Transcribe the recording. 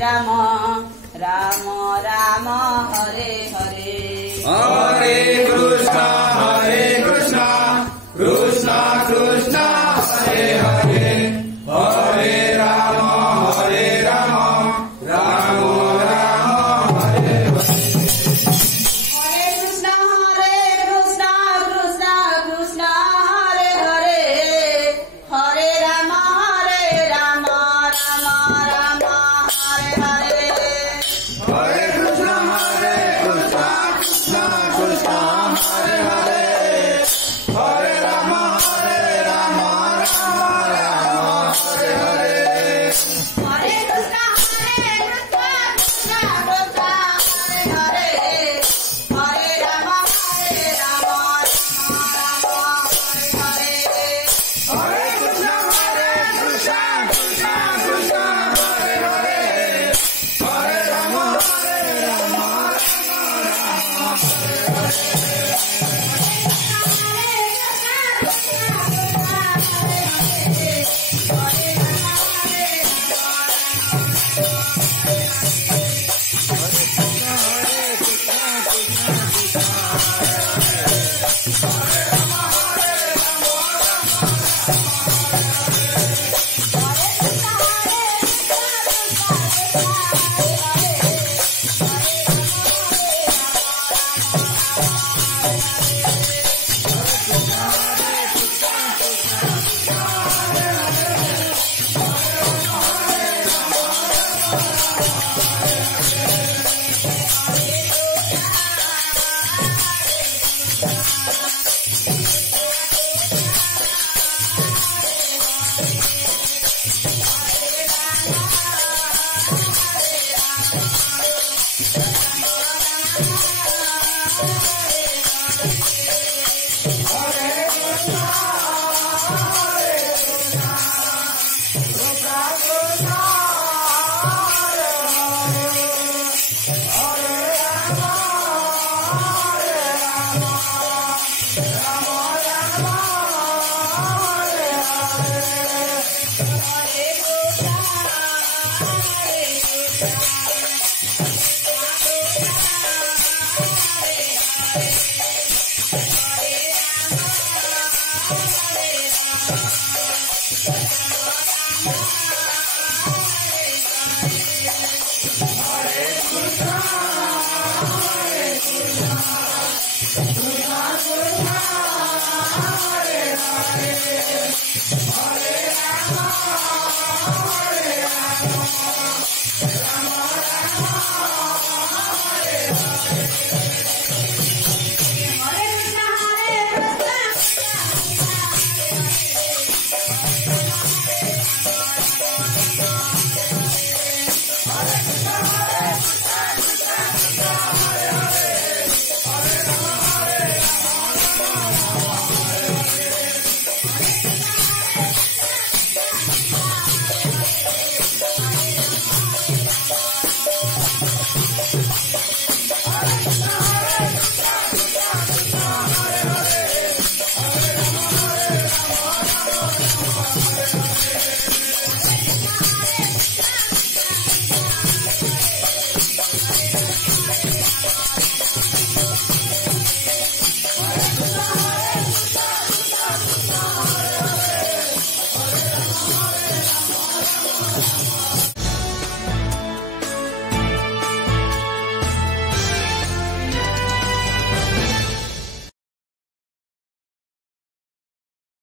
Ram Ram Ram Hare Hare Hare Krishna Krishna Krishna Hare Hare Hare Ram Ram Ram Hare Hare Hare Krishna Krishna Krishna Hare Hare Hare Ram Ram Ram Hare Hare Hare Krishna Krishna Krishna Hare Hare Hare Ram Ram Ram Hare Hare Hare Krishna Krishna Krishna Hare Hare Hare Ram Ram Hare Hare Hare Krishna Krishna Krishna Hare Hare Hare Ram Ram